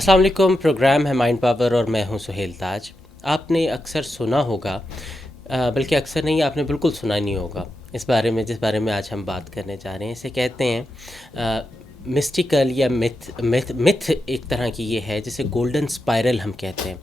السلام علیکم. پروگرام ہے مائنڈ پاور اور میں ہوں سہیل تاج. آپ نے اکثر سنا ہوگا، بلکہ اکثر نہیں، آپ نے بالکل سنا نہیں ہوگا اس بارے میں جس بارے میں آج ہم بات کرنے جا رہے ہیں. اسے کہتے ہیں مسٹیکل یا متھ ایک طرح کی یہ ہے جسے گولڈن سپائرل ہم کہتے ہیں.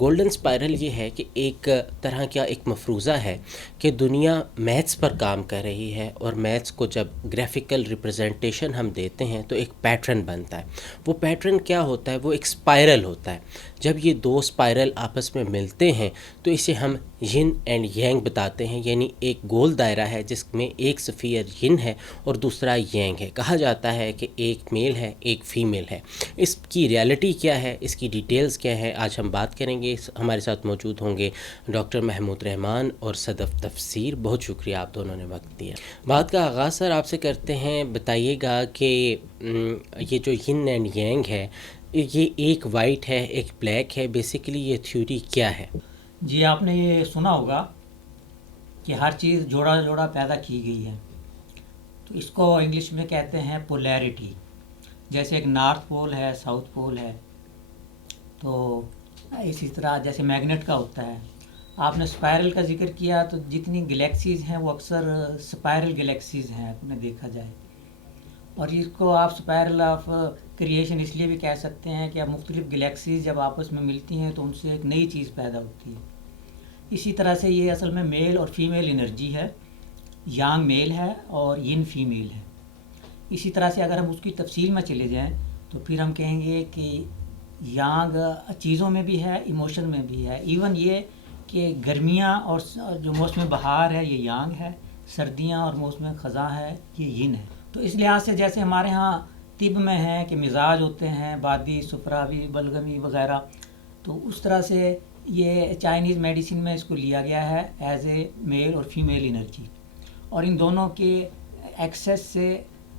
گولڈن سپائرل یہ ہے کہ ایک طرح کا ایک مفروضہ ہے کہ دنیا میتھس پر کام کر رہی ہے، اور میتھس کو جب گرافیکل ریپرزنٹیشن ہم دیتے ہیں تو ایک پیٹرن بنتا ہے. وہ پیٹرن کیا ہوتا ہے؟ وہ ایک سپائرل ہوتا ہے. جب یہ دو سپائرل آپس میں ملتے ہیں تو اسے ہم ین اینڈ ینگ بتاتے ہیں، یعنی ایک گول دائرہ ہے جس میں ایک سفیر ین ہے اور دوسرا ینگ ہے. کہا جاتا ہے کہ ایک میل ہے ایک فیمیل ہے. اس کی ریالٹی کیا ہے، اس کی ڈیٹیلز کیا ہے، آج ہم بات کریں گے. ہمارے ساتھ موجود ہوں گے ڈاکٹر محمود رحمان اور صدف تفسیر. بہت شکریہ، آپ دونوں نے وقت دیا. بات کا آغاز سر آپ سے کرتے ہیں. بتائیے گا کہ یہ جو ین اینڈ ینگ ہے، یہ ایک وائٹ ہے ایک بلیک ہے، بیسیکلی یہ تھیوری کیا ہے؟ جی، آپ نے یہ سنا ہوگا کہ ہر چیز جوڑا جوڑا پیدا کی گئی ہے، تو اس کو انگلش میں کہتے ہیں پولیرٹی. جیسے ایک نارتھ پول ہے، ساؤتھ پول ہے، تو اسی طرح جیسے میگنیٹ کا ہوتا ہے. آپ نے سپائرل کا ذکر کیا، تو جتنی گلیکسیز ہیں وہ اکثر سپائرل گلیکسیز ہیں آپ نے دیکھا جائے. اور اس کو آپ سپائرل آف کریشن اس لیے بھی کہہ سکتے ہیں کہ اب مختلف گلیکسیز جب آپس میں ملتی ہیں تو ان سے ایک نئی چیز پیدا ہوتی ہے. اسی طرح سے یہ اصل میں میل اور فیمیل انرجی ہے. یانگ میل ہے اور ین فیمیل ہے. اسی طرح سے اگر ہم اس کی تفصیل میں چلے جائیں تو پھر ہم کہیں گے کہ یانگ چیزوں میں بھی ہے، ایموشن میں بھی ہے. ایون یہ کہ گرمیاں اور جو موسم بہار ہے یہ یانگ ہے، سردیاں اور موسم خزاں ہے یہ ین ہے. تو اس لحاظ سے جیسے ہمارے ہاں طب میں ہیں کہ مزاج ہوتے ہیں بادی، صفراوی، بلغمی وغیرہ، تو اس طرح سے یہ چائنیز میڈیسن میں اس کو لیا گیا ہے ایز اے میل اور فیمیل انرجی. اور ان دونوں کے ایکسیس سے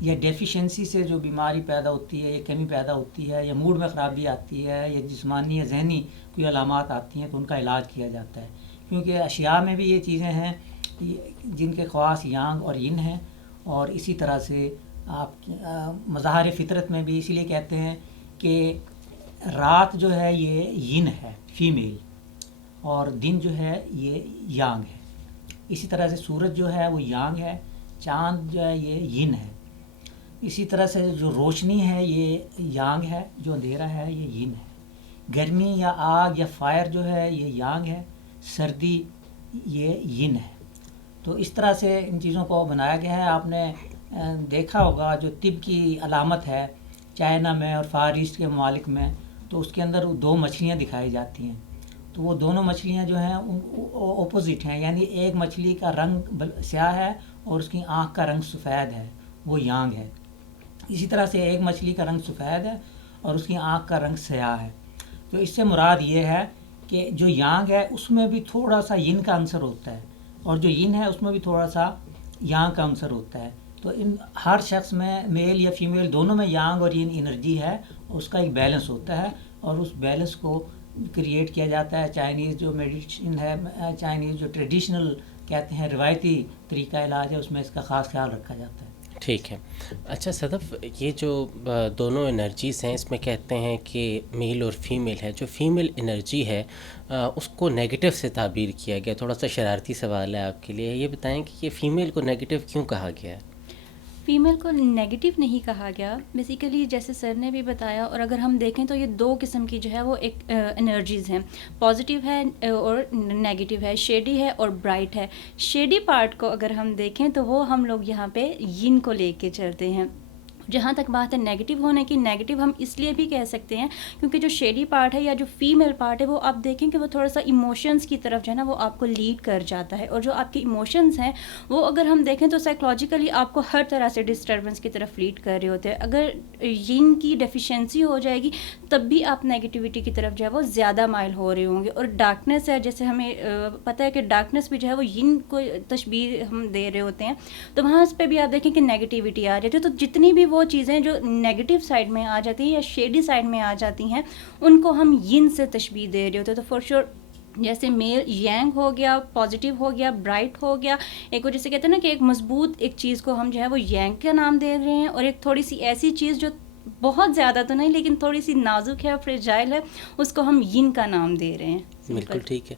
یا ڈیفیشنسی سے جو بیماری پیدا ہوتی ہے یا کمی پیدا ہوتی ہے یا موڈ میں خرابی آتی ہے یا جسمانی یا ذہنی کوئی علامات آتی ہیں تو ان کا علاج کیا جاتا ہے. کیونکہ اشیاء میں بھی یہ چیزیں ہیں جن کے خواص یانگ اور ین ہیں. اور اسی طرح سے آپ مظاہر فطرت میں بھی اسی لیے کہتے ہیں کہ رات جو ہے یہ ین ہے فیمیل، اور دن جو ہے یہ یانگ ہے. اسی طرح سے سورج جو ہے وہ یانگ ہے، چاند جو ہے یہ ین ہے. اسی طرح سے جو روشنی ہے یہ یانگ ہے، جو اندھیرا ہے یہ ین ہے. گرمی یا آگ یا فائر جو ہے یہ یانگ ہے، سردی یہ ین ہے. تو اس طرح سے ان چیزوں کو بنایا گیا ہے. آپ نے دیکھا ہوگا جو طب کی علامت ہے چائنا میں اور فار ایسٹ کے ممالک میں، تو اس کے اندر دو مچھلیاں دکھائی جاتی ہیں. تو وہ دونوں مچھلیاں جو ہیں اپوزٹ ہیں، یعنی ایک مچھلی کا رنگ سیاہ ہے اور اس کی آنکھ کا رنگ سفید ہے، وہ یانگ ہے. اسی طرح سے ایک مچھلی کا رنگ سفید ہے اور اس کی آنکھ کا رنگ سیاہ ہے. تو اس سے مراد یہ ہے کہ جو یانگ ہے اس میں بھی تھوڑا سا ین کا عنصر ہوتا ہے، اور جو ین ہے اس میں بھی تھوڑا سا یانگ کا عنصر ہوتا ہے. تو ان ہر شخص میں میل یا فیمیل دونوں میں یانگ اور ین انرجی ہے، اس کا ایک بیلنس ہوتا ہے، اور اس بیلنس کو کریٹ کیا جاتا ہے. چائنیز جو میڈیسن ہے، چائنیز جو ٹریڈیشنل کہتے ہیں روایتی طریقہ علاج ہے، اس میں اس کا خاص خیال رکھا جاتا ہے. ٹھیک ہے. اچھا صدف، یہ جو دونوں انرجیز ہیں اس میں کہتے ہیں کہ میل اور فیمیل ہے. جو فیمیل انرجی ہے اس کو نیگیٹو سے تعبیر کیا گیا. تھوڑا سا شرارتی سوال ہے آپ کے لیے، یہ بتائیں کہ یہ فیمیل کو نیگیٹو کیوں کہا گیا ہے؟ فیمیل کو نیگیٹو نہیں کہا گیا، بیسیکلی جیسے سر نے بھی بتایا. اور اگر ہم دیکھیں تو یہ دو قسم کی جو ہے وہ ایک انرجیز ہیں، پازیٹیو ہے اور نیگیٹو ہے، شیڈی ہے اور برائٹ ہے. شیڈی پارٹ کو اگر ہم دیکھیں تو وہ ہم لوگ یہاں پہ ین کو لے کے چلتے ہیں. جہاں تک بات ہے نیگیٹو ہونے کی، نیگیٹو ہم اس لیے بھی کہہ سکتے ہیں کیونکہ جو شیڈی پارٹ ہے یا جو فیمیل پارٹ ہے وہ آپ دیکھیں کہ وہ تھوڑا سا ایموشنز کی طرف جو ہے نا وہ آپ کو لیڈ کر جاتا ہے. اور جو آپ کے ایموشنز ہیں وہ اگر ہم دیکھیں تو سائیکلوجیکلی آپ کو ہر طرح سے ڈسٹربنس کی طرف لیڈ کر رہے ہوتے ہیں. اگر ین کی ڈیفیشنسی ہو جائے گی تب بھی آپ نیگیٹیوٹی کی طرف جو ہے وہ زیادہ مائل ہو رہے ہوں گے. اور ڈارکنیس ہے، جیسے ہمیں پتہ ہے کہ ڈارکنیس بھی جو ہے وہ ین کو تشبیہ ہم دے رہے ہوتے ہیں، تو وہاں اس پہ بھی آپ دیکھیں کہ نیگیٹیوٹی آ جاتی ہے. تو جتنی بھی وہ چیزیں جو نیگیٹو سائڈ میں آ جاتی ہیں یا شیڈی سائڈ میں آ جاتی ہیں ان کو ہم ین سے تشبیہ دے رہے ہوتے ہیں. تو فور شور جیسے میل ینگ ہو گیا، پازیٹیو ہو گیا، برائٹ ہو گیا. ایک وہ جیسے کہتے ہیں نا کہ ایک مضبوط ایک چیز کو ہم جو ہے وہ ینگ کا نام دے رہے ہیں، اور ایک تھوڑی سی ایسی چیز جو بہت زیادہ تو نہیں لیکن تھوڑی سی نازک ہے اور فریجائل ہے، اس کو ہم ین کا نام دے رہے ہیں. بالکل ٹھیک ہے.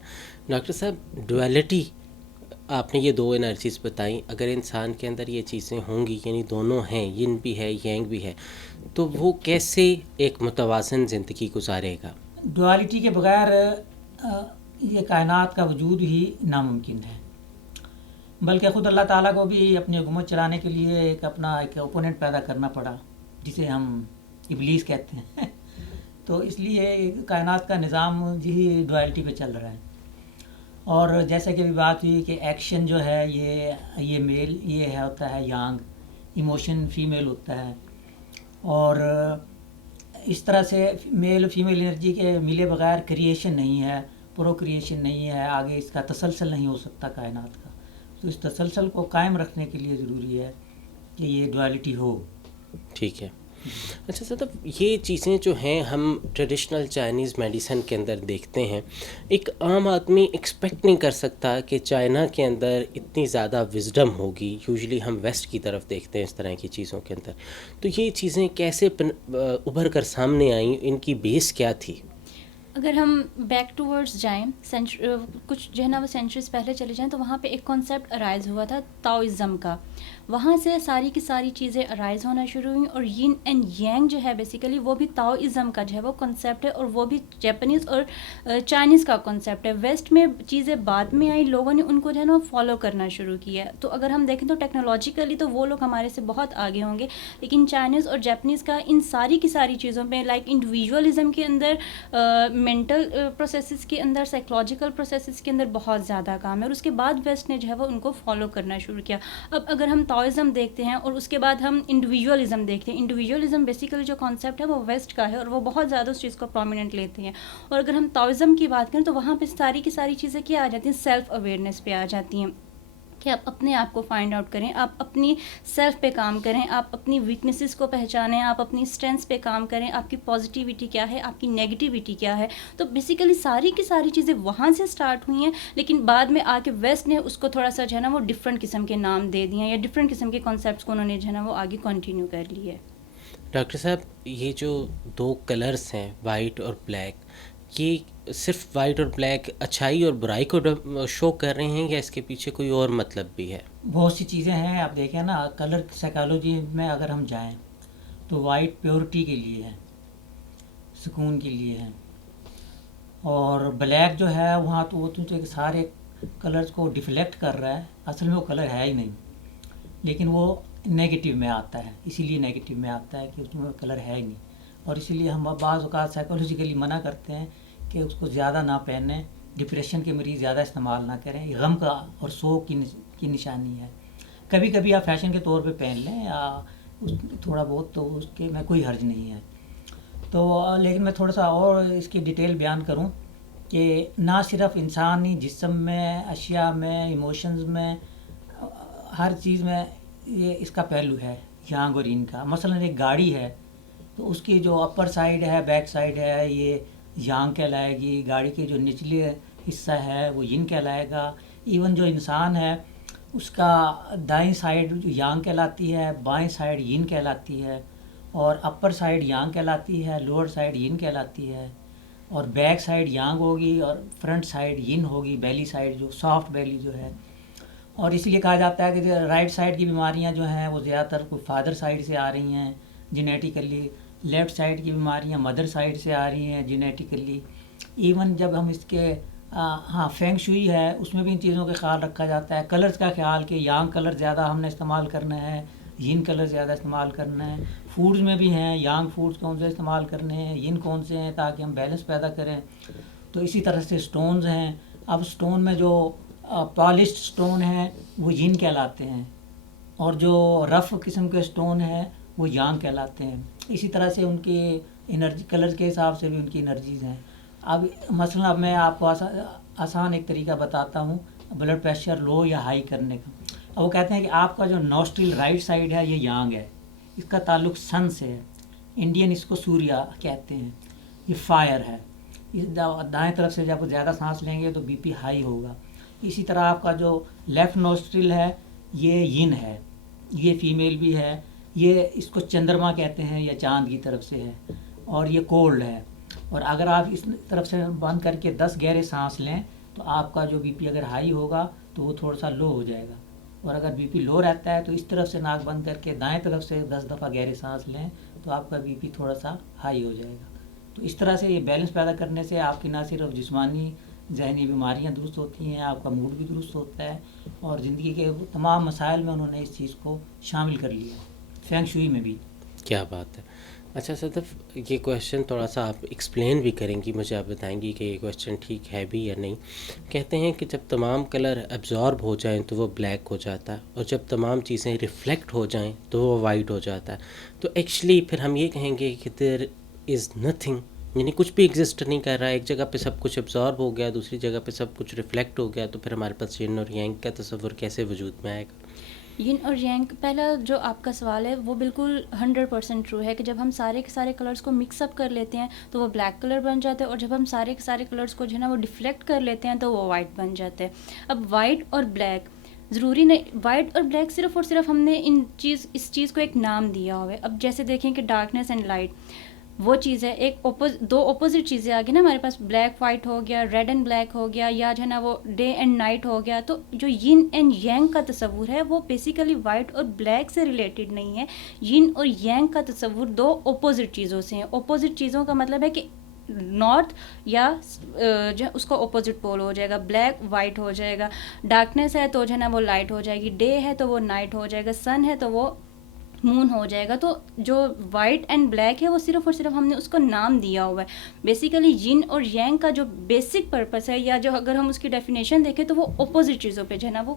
ڈاکٹر صاحب ڈویلٹی آپ نے یہ دو انرجیز بتائیں، اگر انسان کے اندر یہ چیزیں ہوں گی، یعنی دونوں ہیں، ین بھی ہے یینگ بھی ہے، تو وہ کیسے ایک متوازن زندگی گزارے گا؟ ڈوالٹی کے بغیر یہ کائنات کا وجود ہی ناممکن ہے، بلکہ خود اللہ تعالیٰ کو بھی اپنی حکومت چلانے کے لیے ایک اوپوننٹ پیدا کرنا پڑا، جسے ہم ابلیس کہتے ہیں. تو اس لیے کائنات کا نظام یہی ڈوالٹی پہ چل رہا ہے. اور جیسے کہ بھی بات ہوئی کہ ایکشن جو ہے یہ میل یہ ہوتا ہے یانگ، ایموشن فیمیل ہوتا ہے، اور اس طرح سے میل فیمیل انرجی کے ملے بغیر کریشن نہیں ہے، پرو کریشن نہیں ہے، آگے اس کا تسلسل نہیں ہو سکتا کائنات کا. تو اس تسلسل کو قائم رکھنے کے لیے ضروری ہے کہ یہ ڈوالٹی ہو. ٹھیک ہے. اچھا صاحب، یہ چیزیں جو ہیں ہم ٹریڈیشنل چائنیز میڈیسن کے اندر دیکھتے ہیں، ایک عام آدمی ایکسپیکٹ نہیں کر سکتا کہ چائنا کے اندر اتنی زیادہ وزڈم ہوگی. یوزلی ہم ویسٹ کی طرف دیکھتے ہیں اس طرح کی چیزوں کے اندر. تو یہ چیزیں کیسے ابھر کر سامنے آئیں؟ ان کی بیس کیا تھی؟ اگر ہم بیک ٹو ورڈز جائیں، کچھ جو ہے نا وہ سینچریز پہلے چلے جائیں، تو وہاں پہ ایک کانسیپٹ ارائز ہوا تھا تاؤزم کا. وہاں سے ساری کی ساری چیزیں ارائز ہونا شروع ہوئیں، اور ین اینڈ یینگ جو ہے بیسیکلی وہ بھی تاؤزم کا جو ہے وہ کنسیپٹ ہے، اور وہ بھی جاپنیز اور چائنیز کا کنسیپٹ ہے. ویسٹ میں چیزیں بعد میں آئی، لوگوں نے ان کو جو ہے نا وہ فالو کرنا شروع کیا. تو اگر ہم دیکھیں تو ٹیکنالوجیکلی تو وہ لوگ ہمارے سے بہت آگے ہوں گے، لیکن چائنیز اور جاپنیز کا ان ساری کی ساری چیزوں پہ لائک انڈیویژولزم کے اندر، مینٹل پروسیسز کے اندر، سائیکولوجیکل پروسیسز کے اندر بہت زیادہ کام ہے، اور اس کے بعد ویسٹ نے جو ہے وہ ان کو فالو کرنا شروع کیا. اب اگر ہم تاؤزم دیکھتے ہیں اور اس کے بعد ہم انڈیویژولزم دیکھتے ہیں، انڈیویژولزم بیسیکلی جو کانسیپٹ ہے وہ ویسٹ کا ہے، اور وہ بہت زیادہ اس چیز کو پرومیننٹ لیتے ہیں. اور اگر ہم تاؤزم کی بات کریں تو وہاں پہ ساری کی ساری چیزیں کیا آ جاتی ہیں، سیلف اویئرنیس پہ آ جاتی ہیں کہ آپ اپنے آپ کو فائنڈ آؤٹ کریں، آپ اپنی سیلف پہ کام کریں، آپ اپنی ویکنیسز کو پہچانیں، آپ اپنی اسٹرینتھس پہ کام کریں، آپ کی پازیٹیوٹی کیا ہے، آپ کی نیگیٹیوٹی کیا ہے. تو بیسیکلی ساری کی ساری چیزیں وہاں سے سٹارٹ ہوئی ہیں، لیکن بعد میں آ کے ویسٹ نے اس کو تھوڑا سا جو ہے نا وہ ڈفرینٹ قسم کے نام دے دیے ہیں، یا ڈفرینٹ قسم کے کانسیپٹس کو انہوں نے جو ہے نا وہ آگے کنٹینیو کر لی ہے. ڈاکٹر صاحب، یہ جو دو کلرز ہیں وائٹ اور بلیک، یہ صرف وائٹ اور بلیک اچھائی اور برائی کو شو کر رہے ہیں، یا اس کے پیچھے کوئی اور مطلب بھی ہے؟ بہت سی چیزیں ہیں. آپ دیکھیں نا، کلر سائیکالوجی میں اگر ہم جائیں تو وائٹ پیورٹی کے لیے ہے، سکون کے لیے ہے، اور بلیک جو ہے وہاں تو وہ سارے کلرز کو ڈیفلیکٹ کر رہا ہے. اصل میں وہ کلر ہے ہی نہیں، لیکن وہ نیگیٹیو میں آتا ہے، اسی لیے نیگیٹیو میں آتا ہے کہ اس میں کلر ہے ہی نہیں. اور اسی لیے ہم بعض اوقات سائیکولوجیکلی منع کرتے ہیں کہ اس کو زیادہ نہ پہنیں. ڈپریشن کے مریض زیادہ استعمال نہ کریں، یہ غم کا اور سوگ کی نشانی ہے. کبھی کبھی آپ فیشن کے طور پہ پہن لیں یا تھوڑا بہت، تو اس کے میں کوئی حرج نہیں ہے. تو لیکن میں تھوڑا سا اور اس کی ڈیٹیل بیان کروں کہ نہ صرف انسانی جسم میں، اشیاء میں، ایموشنز میں، ہر چیز میں یہ اس کا پہلو ہے یانگ اور ین کا. مثلا ایک گاڑی ہے تو اس کی جو اپر سائڈ ہے، بیک سائڈ ہے، یہ یانگ کہلائے گی. گاڑی کے جو نچلے حصہ ہے وہ ین کہلائے گا. ایون جو انسان ہے اس کا دائیں سائڈ جو یانگ کہلاتی ہے، بائیں سائڈ ین کہلاتی ہے، اور اپر سائڈ یانگ کہلاتی ہے، لوور سائڈ ین کہلاتی ہے. اور بیک سائڈ یانگ ہوگی اور فرنٹ سائڈ ین ہوگی، بیلی سائڈ جو سافٹ بیلی جو ہے. اور اس لیے کہا جاتا ہے کہ رائٹ سائڈ کی بیماریاں جو ہیں وہ زیادہ تر کوئی فادر سائڈ سے آ رہی ہیں جینیٹیکلی، لیفٹ سائڈ کی بیماریاں مدر سائڈ سے آ رہی ہیں جینیٹیکلی. ایون جب ہم اس کے فینگ شوئی ہے اس میں بھی ان چیزوں کا خیال رکھا جاتا ہے. کلرز کا خیال کہ یانگ کلر زیادہ ہم نے استعمال کرنا ہے، ین کلر زیادہ استعمال کرنا ہے. فوڈز میں بھی ہیں، یانگ فوڈز کون سے استعمال کرنے ہیں، ین کون سے ہیں، تاکہ ہم بیلنس پیدا کریں. تو اسی طرح سے سٹونز ہیں. اب سٹون میں جو پالشڈ سٹون ہیں وہ ین کہلاتے ہیں، اور جو رف قسم کے سٹون ہیں وہ یانگ کہلاتے ہیں. اسی طرح سے ان کی انرجی کلر کے حساب سے بھی ان کی انرجیز ہیں. اب مثلا میں آپ کو آسان ایک طریقہ بتاتا ہوں بلڈ پریشر لو یا ہائی کرنے کا. اب وہ کہتے ہیں کہ آپ کا جو نوسٹرل رائٹ سائڈ ہے یہ یانگ ہے، اس کا تعلق سن سے ہے. انڈین اس کو سوریا کہتے ہیں، یہ فائر ہے. اس دائیں طرف سے جب زیادہ سانس لیں گے تو بی پی ہائی ہوگا. اسی طرح آپ کا جو لیفٹ نوسٹرل ہے یہ ین ہے، یہ فیمیل بھی ہے. یہ اس کو چندرما کہتے ہیں یا چاند کی طرف سے ہے، اور یہ کولڈ ہے. اور اگر آپ اس طرف سے بند کر کے 10 گہرے سانس لیں تو آپ کا جو بی پی اگر ہائی ہوگا تو وہ تھوڑا سا لو ہو جائے گا. اور اگر بی پی لو رہتا ہے تو اس طرف سے ناک بند کر کے دائیں طرف سے 10 دفعہ گہرے سانس لیں تو آپ کا بی پی تھوڑا سا ہائی ہو جائے گا. تو اس طرح سے یہ بیلنس پیدا کرنے سے آپ کی نہ صرف جسمانی ذہنی بیماریاں درست ہوتی ہیں، آپ کا موڈ بھی درست ہوتا ہے، اور زندگی کے تمام مسائل میں انہوں نے اس چیز کو شامل کر لیا، فینگ شوئی میں بھی. کیا بات ہے. اچھا صدف، یہ کویشچن تھوڑا سا آپ ایکسپلین بھی کریں گی، مجھے آپ بتائیں گی کہ یہ کویشچن ٹھیک ہے بھی یا نہیں. کہتے ہیں کہ جب تمام کلر ایبزارب ہو جائیں تو وہ بلیک ہو جاتا ہے، اور جب تمام چیزیں ریفلیکٹ ہو جائیں تو وہ وائٹ ہو جاتا ہے. تو ایکچولی پھر ہم یہ کہیں گے کہ دیر از نتھنگ، یعنی کچھ بھی ایگزسٹ نہیں کر رہا ہے. ایک جگہ پہ سب کچھ ایبزارب ہو گیا، دوسری جگہ پہ سب کچھ ریفلیکٹ ہو گیا، تو پھر ہمارے پاس ین اور یانگ کا تصور کیسے وجود میں آئے گا؟ ین اور یانگ، پہلا جو آپ کا سوال ہے وہ بالکل 100% ٹرو ہے کہ جب ہم سارے کے سارے کلرز کو مکس اپ کر لیتے ہیں تو وہ بلیک کلر بن جاتا ہے، اور جب ہم سارے کے سارے کلرز کو جو ہے نا وہ ڈیفلیکٹ کر لیتے ہیں تو وہ وائٹ بن جاتے ہیں. اب وائٹ اور بلیک ضروری نہیں، وائٹ اور بلیک صرف اور صرف ہم نے اس چیز کو ایک نام دیا ہوا ہے. اب جیسے دیکھیں کہ ڈارکنیس اینڈ لائٹ وہ چیز ہے، ایک دو اپوزٹ چیزیں آ گئی نا ہمارے پاس، بلیک وائٹ ہو گیا، ریڈ اینڈ بلیک ہو گیا، یا جو ہے نا وہ ڈے اینڈ نائٹ ہو گیا. تو جو ین اینڈ یانگ کا تصور ہے وہ بیسیکلی وائٹ اور بلیک سے ریلیٹڈ نہیں ہے. ین اور یانگ کا تصور دو اپوزٹ چیزوں سے ہیں. اپوزٹ چیزوں کا مطلب ہے کہ نارتھ یا جو اس کا اپوزٹ پول ہو جائے گا، بلیک وائٹ ہو جائے گا، ڈارکنیس ہے تو جو ہے نا وہ لائٹ ہو جائے گی، ڈے ہے تو وہ نائٹ ہو جائے گا، سن ہے تو وہ مون ہو جائے گا. تو جو وائٹ اینڈ بلیک ہے وہ صرف اور صرف ہم نے اس کو نام دیا ہوا ہے. بیسیکلی ین اور یانگ کا جو بیسک پرپس ہے، یا جو اگر ہم اس کی ڈیفینیشن دیکھیں تو وہ اپوزٹ چیزوں پہ جو ہے نا وہ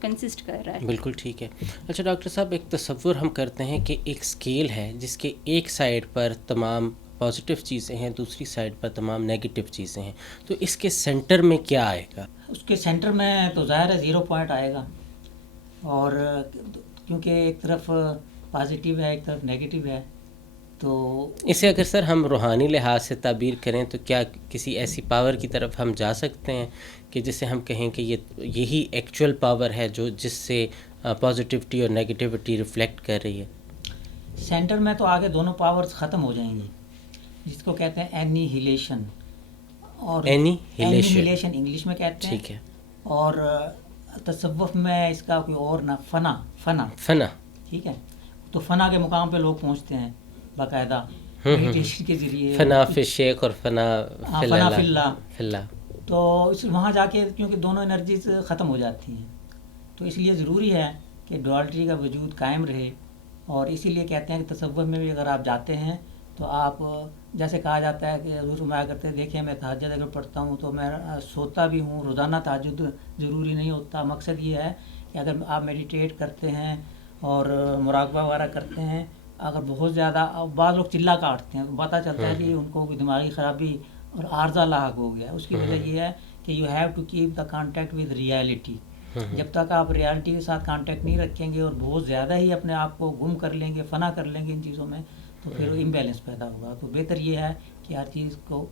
کنسسٹ کر رہا ہے. بالکل ٹھیک ہے. اچھا ڈاکٹر صاحب، ایک تصور ہم کرتے ہیں کہ ایک اسکیل ہے جس کے ایک سائڈ پر تمام پازیٹیو چیزیں ہیں، دوسری سائڈ پر تمام نیگیٹو چیزیں ہیں، تو اس کے سینٹر میں کیا آئے گا؟ اس کے سینٹر میں تو ظاہر ہے 0 پوائنٹ آئے گا، اور کیونکہ ایک طرف پازیٹیو ہے ایک طرف نیگیٹو ہے. تو اسے اگر سر ہم روحانی لحاظ سے تعبیر کریں تو کیا کسی ایسی پاور کی طرف ہم جا سکتے ہیں کہ جسے ہم کہیں کہ یہی ایکچوئل پاور ہے جو جس سے پازیٹیوٹی اور نیگیٹیوٹی ریفلیکٹ کر رہی ہے؟ سینٹر میں تو آگے دونوں پاورز ختم ہو جائیں گی، جس کو کہتے ہیں اینیہیلیشن. اور اینیہیلیشن انگلش میں کہتے ہیں. ٹھیک ہے. اور تصوف میں اس کا کوئی اور نہ فنا. ٹھیک ہے. تو فنا کے مقام پہ لوگ پہنچتے ہیں باقاعدہ میڈیٹیشن کے ذریعے، فنا فی الشیخ اور فنا فی اللہ. تو وہاں جا کے کیونکہ دونوں انرجیز ختم ہو جاتی ہیں، تو اس لیے ضروری ہے کہ ڈوالٹی کا وجود قائم رہے. اور اسی لیے کہتے ہیں کہ تصوف میں بھی اگر آپ جاتے ہیں تو آپ، جیسے کہا جاتا ہے کہ حضور فرمایا کرتے ہیں، دیکھیں میں تہجد اگر پڑھتا ہوں تو میں سوتا بھی ہوں. روزانہ تہجد ضروری نہیں ہوتا. مقصد یہ ہے کہ اگر آپ میڈیٹیٹ کرتے ہیں اور مراقبہ وغیرہ کرتے ہیں، اگر بہت زیادہ، بعض لوگ چلا کاٹتے ہیں تو پتہ چلتا ہے کہ ان کو کوئی دماغی خرابی اور عارضہ لاحق ہو گیا. اس کی وجہ یہ ہے کہ you have to keep the contact with reality. جب تک آپ ریالٹی کے ساتھ کانٹیکٹ نہیں رکھیں گے اور بہت زیادہ ہی اپنے آپ کو گم کر لیں گے، فنا کر لیں گے ان چیزوں میں، تو پھر امبیلنس پیدا ہوگا. تو بہتر یہ ہے کہ ہر چیز کو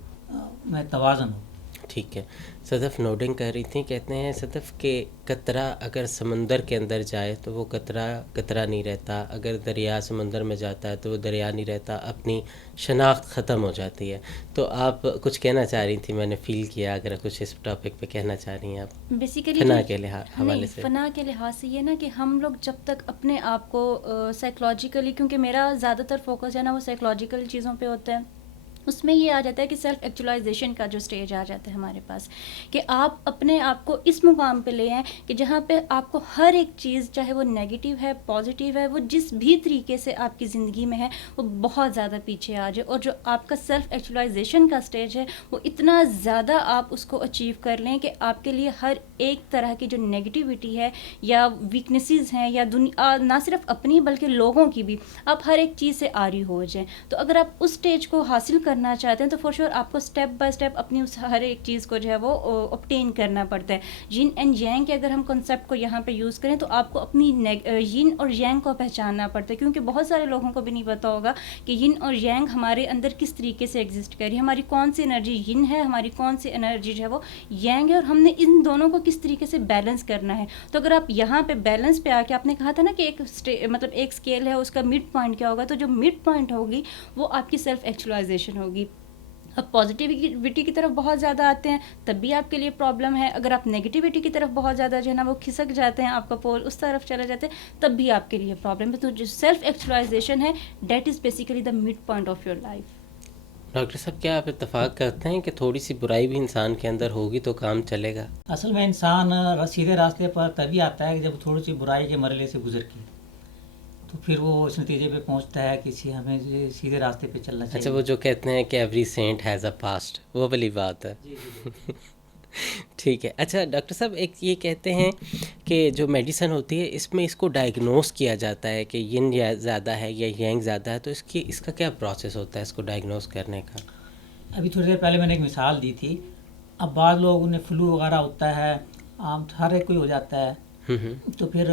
میں توازن ہو. ٹھیک ہے. صدف نوڈنگ کر رہی تھیں، کہتے ہیں صدف کہ قطرہ اگر سمندر کے اندر جائے تو وہ قطرہ نہیں رہتا، اگر دریا سمندر میں جاتا ہے تو وہ دریا نہیں رہتا، اپنی شناخت ختم ہو جاتی ہے. تو آپ کچھ کہنا چاہ رہی تھیں، میں نے فیل کیا، اگر کچھ اس ٹاپک پہ کہنا چاہ رہی ہیں آپ بیسیکلی فنا کے حوالے سے. فنا کے لحاظ سے یہ نا کہ ہم لوگ جب تک اپنے آپ کو سائیکلوجیکلی، کیونکہ میرا زیادہ تر فوکس ہے نا وہ سائیکلوجیکل چیزوں پہ ہوتا ہے، اس میں یہ آ جاتا ہے کہ سیلف ایکچولائزیشن کا جو سٹیج آ جاتا ہے ہمارے پاس، کہ آپ اپنے آپ کو اس مقام پہ لے آئیں کہ جہاں پہ آپ کو ہر ایک چیز، چاہے وہ نیگیٹیو ہے پازیٹیو ہے، وہ جس بھی طریقے سے آپ کی زندگی میں ہے وہ بہت زیادہ پیچھے آ جائے، اور جو آپ کا سیلف ایکچولائزیشن کا سٹیج ہے وہ اتنا زیادہ آپ اس کو اچیو کر لیں کہ آپ کے لیے ہر ایک طرح کی جو نیگیٹیوٹی ہے یا ویکنیسز ہیں یا نہ صرف اپنی بلکہ لوگوں کی بھی، آپ ہر ایک چیز سے آری ہو جائیں. تو اگر آپ اس سٹیج کو حاصل کر کرنا چاہتے ہیں تو فور شیور آپ کو اسٹیپ بائی اسٹیپ اپنی اس ہر ایک چیز کو جو ہے وہ اوبٹین کرنا پڑتا ہے. ین اینڈ یانگ کے اگر ہم کنسیپٹ کو یہاں پہ یوز کریں تو آپ کو اپنی ین اور یانگ کو پہچاننا پڑتا ہے, کیونکہ بہت سارے لوگوں کو بھی نہیں پتا ہوگا کہ ین اور یانگ ہمارے اندر کس طریقے سے ایگزسٹ کر رہی ہے, ہماری کون سی انرجی ین ہے, ہماری کون سی انرجی جو ہے وہ یانگ ہے, اور ہم نے ان دونوں کو کس طریقے سے بیلنس کرنا ہے. تو اگر آپ یہاں پہ بیلنس پہ آ کے, آپ نے کہا تھا نا کہ ایک مطلب ایک اسکیل ہے, اس کا مڈ پوائنٹ کیا ہوگا, تو جو مڈ پوائنٹ ہوگی وہ آپ کی سیلف ایکچولائزیشن ہوگی. اب پازیٹیوٹی کی طرف بہت زیادہ آتے ہیں تب بھی آپ کے لیے پرابلم ہے, اگر آپ نیگیٹیوٹی کی طرف بہت زیادہ جو ہے نا وہ کھسک جاتے ہیں, آپ کا پول اس طرف چلے جاتے ہیں, تب بھی آپ کے لیے پرابلم ہے. تو جو سیلف ایکچولائزیشن ہے that is basically the mid point of your life. Doctor صاحب کیا آپ اتفاق کرتے ہیں کہ تھوڑی سی برائی بھی انسان کے اندر ہوگی تو کام چلے گا؟ اصل میں انسان سیدھے راستے پر تبھی آتا ہے کہ جب تھوڑی سی برائی کے مرحلے سے گزر کے, تو پھر وہ اس نتیجے پہ پہنچتا ہے کہ ہمیں سیدھے راستے پہ چلنا چاہیے. اچھا, وہ جو کہتے ہیں کہ every saint has a past, وہ والی بات ہے. ٹھیک ہے. اچھا ڈاکٹر صاحب, ایک یہ کہتے ہیں کہ جو میڈیسن ہوتی ہے اس میں اس کو ڈائگنوز کیا جاتا ہے کہ ین زیادہ ہے یا ینگ زیادہ ہے, تو اس کا کیا پروسیس ہوتا ہے اس کو ڈائگنوز کرنے کا؟ ابھی تھوڑی دیر پہلے میں نے ایک مثال دی تھی. اب بعض لوگ انہیں فلو وغیرہ ہوتا ہے, عام ہر ایک کوئی ہو جاتا ہے, تو پھر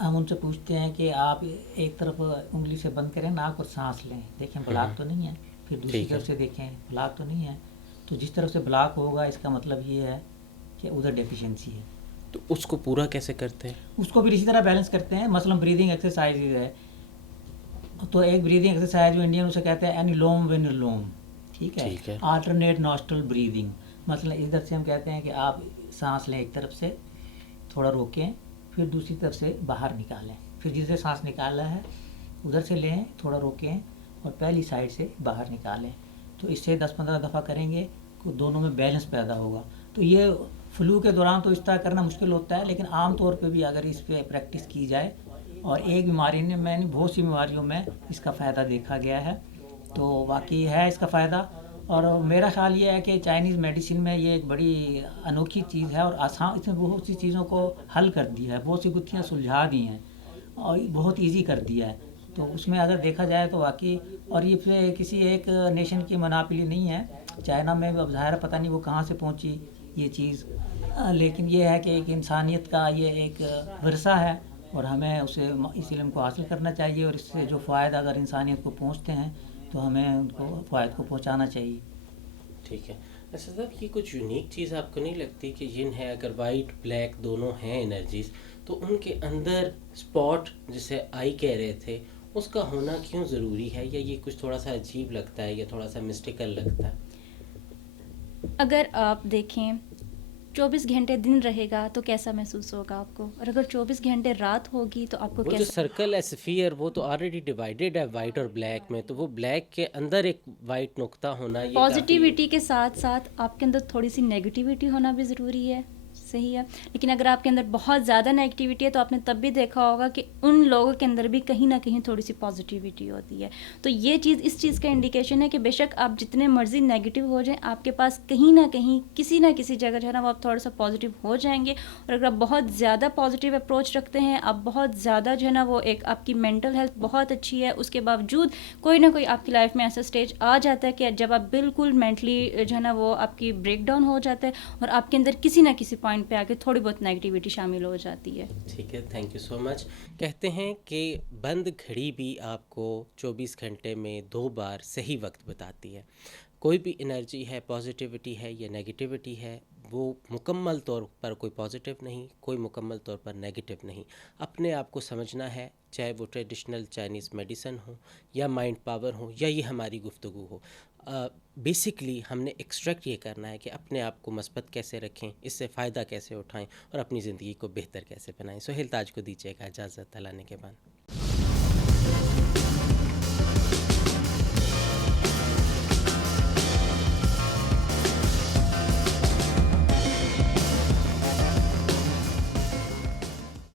ہم ان سے پوچھتے ہیں کہ آپ ایک طرف انگلی سے بند کریں ناک اور سانس لیں, دیکھیں بلاک تو نہیں ہے, پھر دوسری طرف سے دیکھیں بلاک تو نہیں ہے, تو جس طرف سے بلاک ہوگا اس کا مطلب یہ ہے کہ ادھر ڈیفیشنسی ہے. تو اس کو پورا کیسے کرتے ہیں؟ اس کو پھر اسی طرح بیلنس کرتے ہیں. مثلا بریدنگ ایکسرسائز ہے, تو ایک بریدنگ ایکسرسائز جو انڈین اسے کہتے ہیں انیلوم ونیلوم, ٹھیک ہے, آلٹرنیٹ نوسٹرل بریدنگ. مثلا ادھر سے ہم کہتے ہیں کہ آپ سانس لیں ایک طرف سے, تھوڑا روکیں, پھر دوسری طرف سے باہر نکالیں, پھر جسے سانس نکالا ہے ادھر سے لیں, تھوڑا روکیں اور پہلی سائڈ سے باہر نکالیں. تو اس سے 10-15 دفعہ کریں گے تو دونوں میں بیلنس پیدا ہوگا. تو یہ فلو کے دوران تو اس طرح کرنا مشکل ہوتا ہے, لیکن عام طور پہ بھی اگر اس پہ پریکٹس کی جائے, اور ایک بیماری میں نے بہت سی بیماریوں میں اس کا فائدہ دیکھا گیا ہے, تو واقعی ہے اس کا فائدہ. اور میرا خیال یہ ہے کہ چائنیز میڈیسن میں یہ ایک بڑی انوکھی چیز ہے, اور آسان, اس نے بہت سی چیزوں کو حل کر دیا ہے, بہت سی گتھیاں سلجھا دی ہیں اور بہت ایزی کر دیا ہے. تو اس میں اگر دیکھا جائے تو واقعی, اور یہ پھر کسی ایک نیشن کی مناپلی نہیں ہے. چائنا میں اب ظاہر پتہ نہیں وہ کہاں سے پہنچی یہ چیز, لیکن یہ ہے کہ ایک انسانیت کا یہ ایک ورثہ ہے, اور ہمیں اسے اس علم کو حاصل کرنا چاہیے, اور اس سے جو فوائد اگر انسانیت کو پہنچتے ہیں تو ہمیں ان کو فوائد کو پہنچانا چاہیے. ٹھیک ہے. اچھا صاحب, یہ کچھ یونیک چیز آپ کو نہیں لگتی کہ ین ہے, اگر وائٹ بلیک دونوں ہیں انرجیز, تو ان کے اندر اسپاٹ جسے آئی کہہ رہے تھے اس کا ہونا کیوں ضروری ہے, یا یہ کچھ تھوڑا سا عجیب لگتا ہے یا تھوڑا سا مسٹیکل لگتا ہے؟ اگر آپ دیکھیں 24 گھنٹے دن رہے گا تو کیسا محسوس ہوگا آپ کو, اور اگر 24 گھنٹے رات ہوگی تو آپ کو وہ جو سرکل ہے اسفیئر, وہ تو آلریڈی ڈیوائیڈڈ ہے وائٹ اور بلیک میں, تو وہ بلیک کے اندر ایک وائٹ نقطہ ہونا, یہ پازیٹیوٹی کے ساتھ ساتھ آپ کے اندر تھوڑی سی نیگیٹیوٹی ہونا بھی ضروری ہے, صحیح ہے. لیکن اگر آپ کے اندر بہت زیادہ نیگیٹیوٹی ہے تو آپ نے تب بھی دیکھا ہوگا کہ ان لوگوں کے اندر بھی کہیں نہ کہیں تھوڑی سی پازیٹیوٹی ہوتی ہے. تو یہ چیز اس چیز کا انڈیکیشن ہے کہ بے شک آپ جتنے مرضی نیگیٹیو ہو جائیں, آپ کے پاس کہیں نہ کہیں کسی نہ کسی جگہ جو ہے نا وہ آپ تھوڑا سا پازیٹیو ہو جائیں گے. اور اگر آپ بہت زیادہ پازیٹیو اپروچ رکھتے ہیں, آپ بہت زیادہ جو ہے نا وہ ایک آپ کی مینٹل ہیلتھ بہت اچھی ہے, اس کے باوجود کوئی نہ کوئی آپ کی لائف میں ایسا اسٹیج آ جاتا ہے کہ جب آپ بالکل مینٹلی جو ہے نا وہ آپ کی بریک ڈاؤن ہو جاتا ہے, اور آپ کے اندر کسی نہ کسی پوائنٹ پہ آ کے تھوڑی بہت نیگیٹیوٹی شامل ہو جاتی ہے. ٹھیک ہے, تھینک یو سو مچ. کہتے ہیں کہ بند گھڑی بھی آپ کو 24 گھنٹے میں 2 بار صحیح وقت بتاتی ہے. کوئی بھی انرجی ہے, پازیٹیوٹی ہے یا نیگیٹیوٹی ہے, وہ مکمل طور پر کوئی پازیٹیو نہیں, کوئی مکمل طور پر نیگیٹیو نہیں. اپنے آپ کو سمجھنا ہے, چاہے وہ ٹریڈیشنل چائنیز میڈیسن ہو یا مائنڈ پاور ہو یا یہ ہماری گفتگو ہو. بیسکلی ہم نے ایکسٹریکٹ یہ کرنا ہے کہ اپنے آپ کو مثبت کیسے رکھیں, اس سے فائدہ کیسے اٹھائیں, اور اپنی زندگی کو بہتر کیسے بنائیں. سہیل تاج کو دیجیے گا اجازت, اللہ نے کے بعد.